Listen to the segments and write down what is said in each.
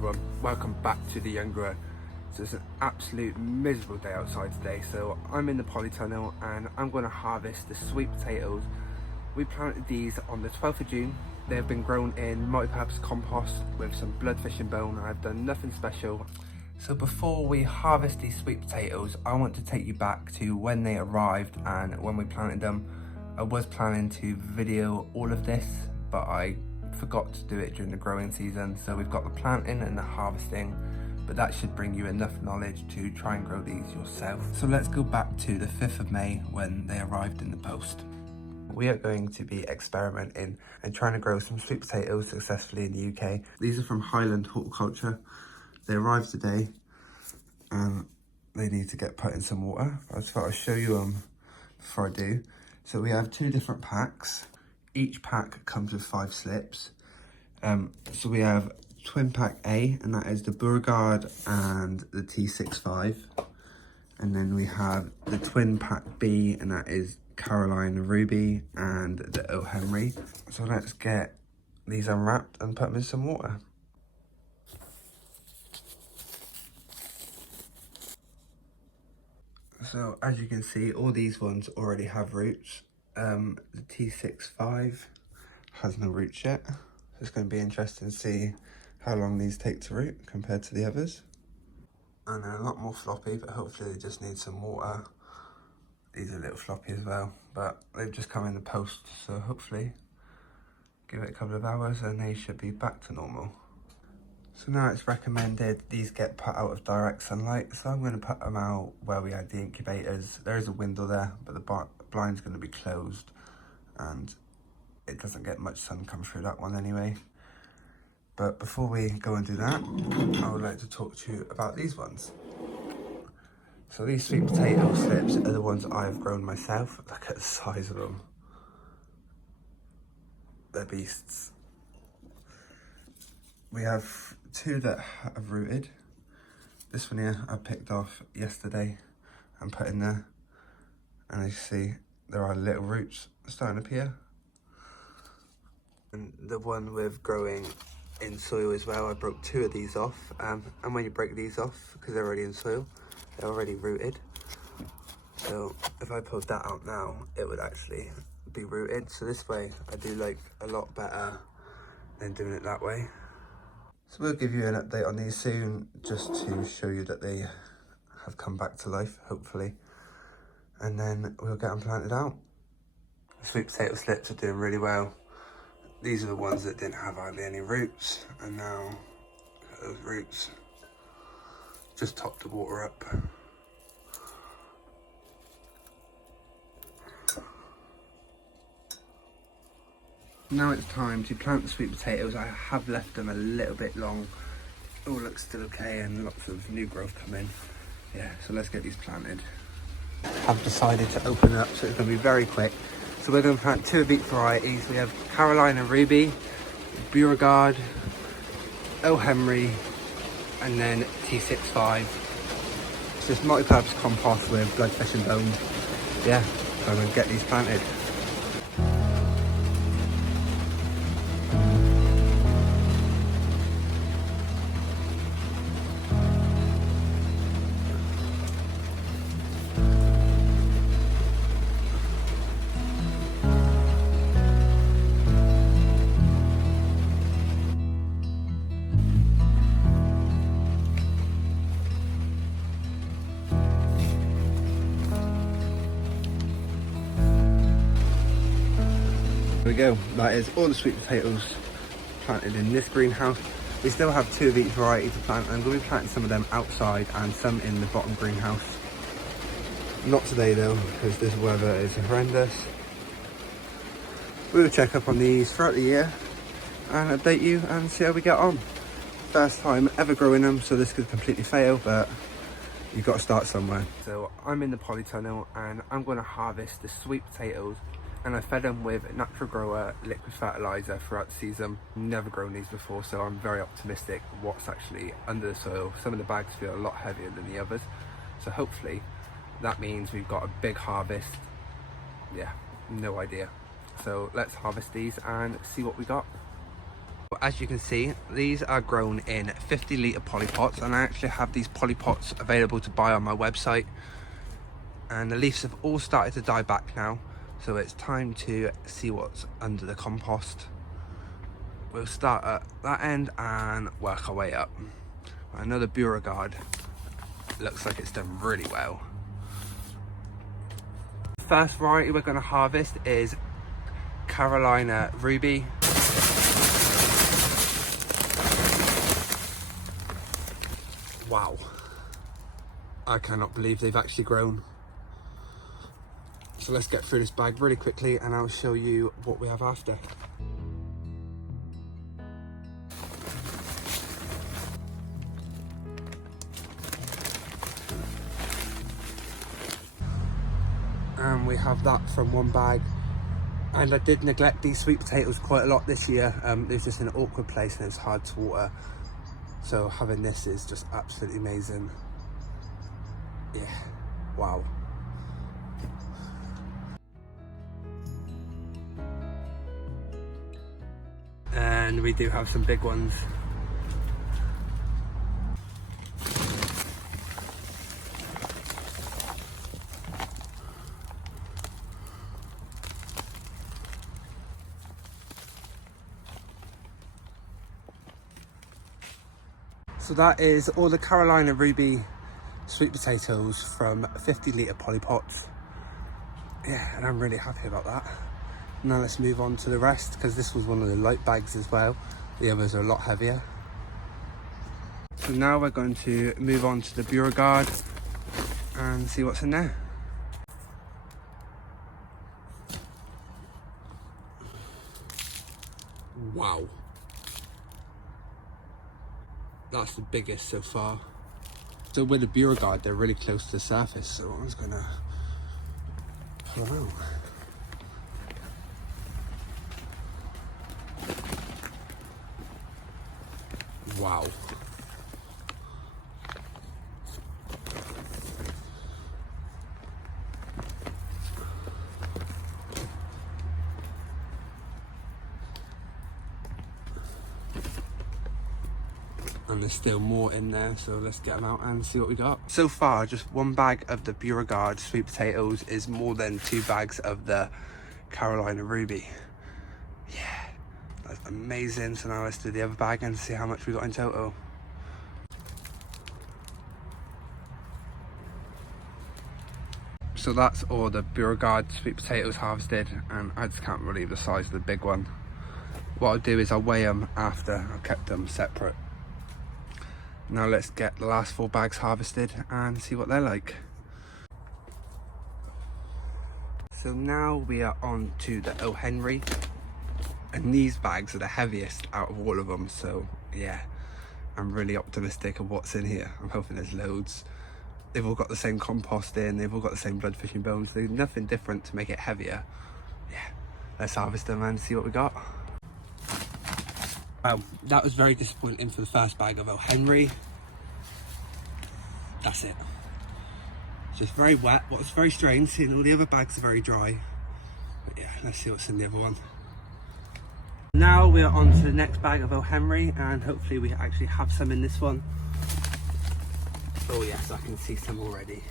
everyone, welcome back to the Young Grower. So it's an absolute miserable day outside today, so I'm in the polytunnel and I'm going to harvest the sweet potatoes. We planted these on the 12th of June. They have been grown in multi-purpose compost with some bloodfish and bone. I've done nothing special. So before we harvest these sweet potatoes, I want to take you back to when they arrived and when we planted them. I was planning to video all of this, but I forgot to do it during the growing season. So we've got the planting and the harvesting, but that should bring you enough knowledge to try and grow these yourself. So let's go back to the 5th of May when they arrived in the post. We are going to be experimenting and trying to grow some sweet potatoes successfully in the UK. These are from Highland Horticulture. They arrived today and they need to get put in some water. I just thought I'd show you them before I do. So we have 2 different packs. Each pack comes with 5 slips. So we have twin pack A, and that is the Beauregard and the T65. And then we have the twin pack B, and that is Caroline Ruby and the O. Henry. So let's get these unwrapped and put them in some water. So as you can see, all these ones already have roots. The T65 has no roots yet. So it's going to be interesting to see how long these take to root compared to the others. And they're a lot more floppy, but hopefully they just need some water. These are a little floppy as well, but they've just come in the post, so hopefully give it a couple of hours and they should be back to normal. So now it's recommended these get put out of direct sunlight, so I'm going to put them out where we had the incubators. There is a window there, but the blind's going to be closed and it doesn't get much sun come through that one anyway. But before we go and do that, I would like to talk to you about these ones. So these sweet potato slips are the ones I've grown myself. Look at the size of them. They're beasts. We have 2 that have rooted. This one here I picked off yesterday and put in there. And as you see, there are little roots starting to appear. And the one with growing in soil as well, I broke 2 of these off. And when you break these off, because they're already in soil, they're already rooted. So if I pulled that out now, it would actually be rooted. So this way I do like a lot better than doing it that way. So we'll give you an update on these soon, just to show you that they have come back to life, hopefully. And then we'll get them planted out. The sweet potato slips are doing really well. These are the ones that didn't have hardly any roots, and now those roots just top the water up. Now it's time to plant the sweet potatoes. I have left them a little bit long. All looks still okay and lots of new growth coming. Yeah, so let's get these planted. I've decided to open it up, so it's going to be very quick. So we're going to plant 2 of each varieties. We have Carolina Ruby, Beauregard, O. Henry, and then T65. It's just multi-purpose compost with bloodfish and bone. Yeah, so I'm going to get these planted. There we go, that is all the sweet potatoes planted in this greenhouse. We still have 2 of each variety to plant, and I'm going to be planting some of them outside and some in the bottom greenhouse. Not today though, because this weather is horrendous. We'll check up on these throughout the year and update you and see how we get on. First time ever growing them, so this could completely fail, but you've got to start somewhere. So I'm in the polytunnel and I'm going to harvest the sweet potatoes, and I fed them with Natural Grower liquid fertilizer throughout the season. Never grown these before, so I'm very optimistic what's actually under the soil. Some of the bags feel a lot heavier than the others, so hopefully that means we've got a big harvest. Yeah, no idea. So let's harvest these and see what we got. As you can see, these are grown in 50-litre polypots, and I actually have these polypots available to buy on my website. And the leaves have all started to die back now, so it's time to see what's under the compost. We'll start at that end and work our way up. I know the Beauregard looks like it's done really well. The first variety we're going to harvest is Carolina Ruby. Wow, I cannot believe they've actually grown. So let's get through this bag really quickly and I'll show you what we have after. And we have that from one bag. And I did neglect these sweet potatoes quite a lot this year. They're just in an awkward place and it's hard to water. So having this is just absolutely amazing. Yeah, wow. And we do have some big ones. So that is all the Carolina Ruby sweet potatoes from 50-litre polypots. Yeah, and I'm really happy about that. Now let's move on to the rest, because this was one of the light bags as well. The others are a lot heavier. So now we're going to move on to the Beauregard and see what's in there. Wow. That's the biggest so far. So with the Beauregard, they're really close to the surface, so I'm just gonna pull them out. Wow. And there's still more in there, so let's get them out and see what we got. So far, just one bag of the Beauregard sweet potatoes is more than 2 bags of the Carolina Ruby. Yeah, that's amazing. So now let's do the other bag and see how much we got in total. So that's all the Beauregard sweet potatoes harvested, and I just can't believe the size of the big one. What I'll do is I'll weigh them after. I've kept them separate. Now let's get the last 4 bags harvested and see what they're like. So now we are on to the O. Henry, and these bags are the heaviest out of all of them. So yeah, I'm really optimistic of what's in here. I'm hoping there's loads. They've all got the same compost in, they've all got the same bloodfish and bones. There's nothing different to make it heavier. Yeah, let's harvest them and see what we got. Well, that was very disappointing for the first bag of O. Henry. That's it. It's just very wet. What's very strange, seeing all the other bags are very dry. But yeah, let's see what's in the other one. Now we are on to the next bag of O. Henry, and hopefully we actually have some in this one. Oh yes, I can see some already.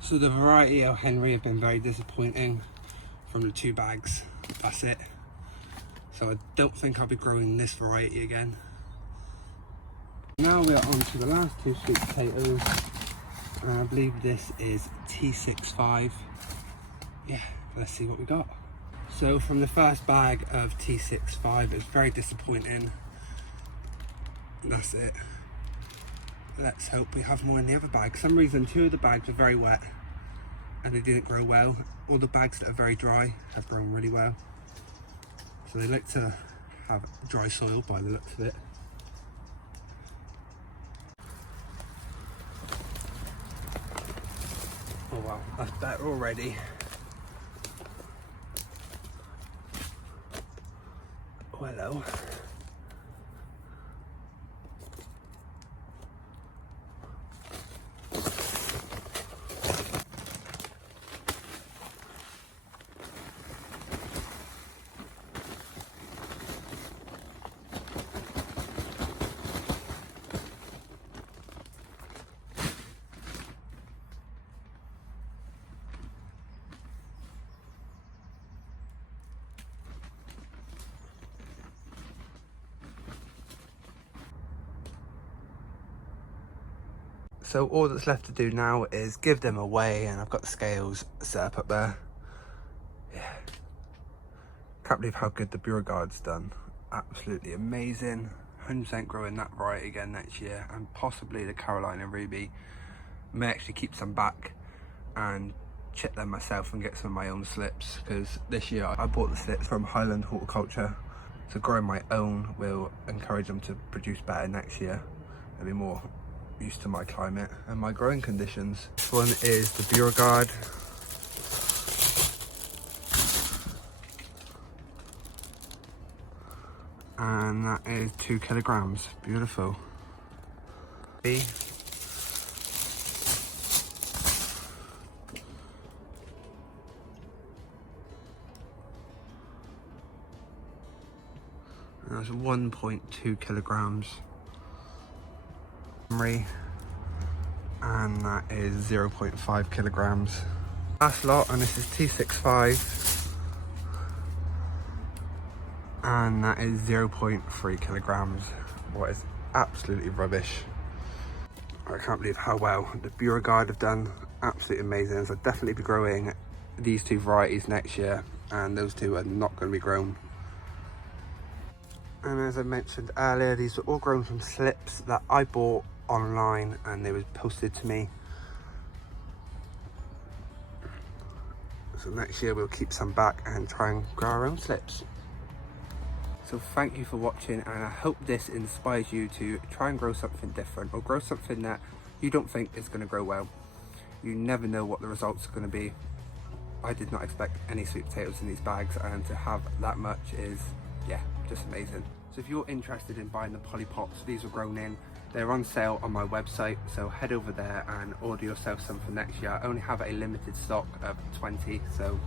So the variety of Henry have been very disappointing from the 2 bags. That's it. So I don't think I'll be growing this variety again. Now we're on to the last 2 sweet potatoes. I believe this is T65. Yeah, let's see what we got. So from the first bag of T65, it's very disappointing. That's it. Let's hope we have more in the other bag. For some reason, 2 of the bags are very wet and they didn't grow well. All the bags that are very dry have grown really well. So they like to have dry soil by the looks of it. Oh wow, that's better already. Oh hello. So all that's left to do now is give them away, and I've got the scales set up there. Yeah, can't believe how good the Beauregard's done. Absolutely amazing. 100% growing that variety again next year, and possibly the Carolina Ruby. May actually keep some back and chip them myself and get some of my own slips, because this year I bought the slips from Highland Horticulture, so growing my own will encourage them to produce better next year and be more used to my climate and my growing conditions. This one is the Beauregard. And that is 2 kilograms. Beautiful. And that's 1.2 kilograms. And that is 0.5 kilograms. Last lot, and this is T65. And that is 0.3 kilograms. What is absolutely rubbish. I can't believe how well the Beauregard have done. Absolutely amazing. So I'll definitely be growing these 2 varieties next year, and those 2 are not going to be grown. And as I mentioned earlier, these were all grown from slips that I bought online, and they were posted to me. So next year we'll keep some back and try and grow our own slips. So thank you for watching, and I hope this inspires you to try and grow something different, or grow something that you don't think is going to grow well. You never know what the results are going to be. I did not expect any sweet potatoes in these bags, and to have that much is, yeah, just amazing. So if you're interested in buying the poly pots these were grown in, they're on sale on my website, so head over there and order yourself some for next year. I only have a limited stock of 20, so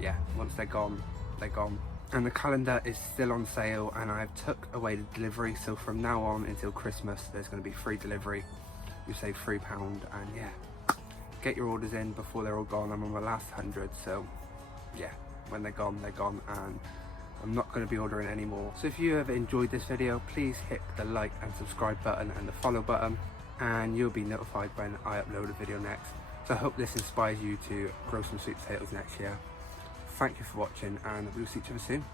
yeah, once they're gone, they're gone. And the calendar is still on sale, and I've took away the delivery, so from now on until Christmas there's going to be free delivery. You save £3, and yeah, get your orders in before they're all gone. I'm on my last 100, so yeah, when they're gone, and I'm not going to be ordering anymore. So if you have enjoyed this video, please hit the like and subscribe button and the follow button, and you'll be notified when I upload a video next. So I hope this inspires you to grow some sweet potatoes next year. Thank you for watching, and we'll see each other soon.